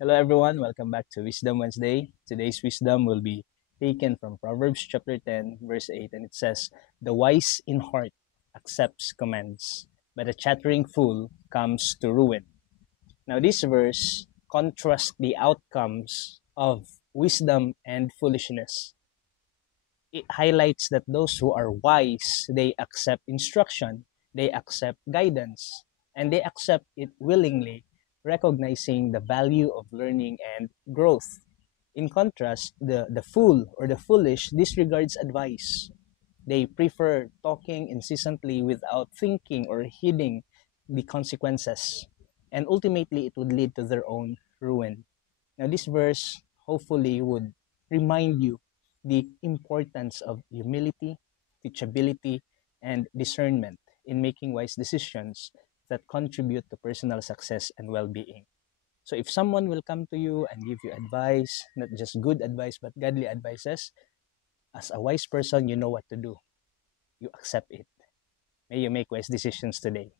Hello, everyone. Welcome back to Wisdom Wednesday. Today's wisdom will be taken from Proverbs chapter 10, verse 8, and it says, "The wise in heart accepts commands, but a chattering fool comes to ruin." Now, this verse contrasts the outcomes of wisdom and foolishness. It highlights that those who are wise, they accept instruction, they accept guidance, and they accept it willingly, recognizing the value of learning and growth. In contrast, the fool or the foolish disregards advice. They prefer talking incessantly without thinking or heeding the consequences. And ultimately, it would lead to their own ruin. Now, this verse hopefully would remind you the importance of humility, teachability, and discernment in making wise decisions that contribute to personal success and well being. So, if someone will come to you and give you advice, not just good advice, but godly advices, as a wise person, you know what to do. You accept it. May you make wise decisions today.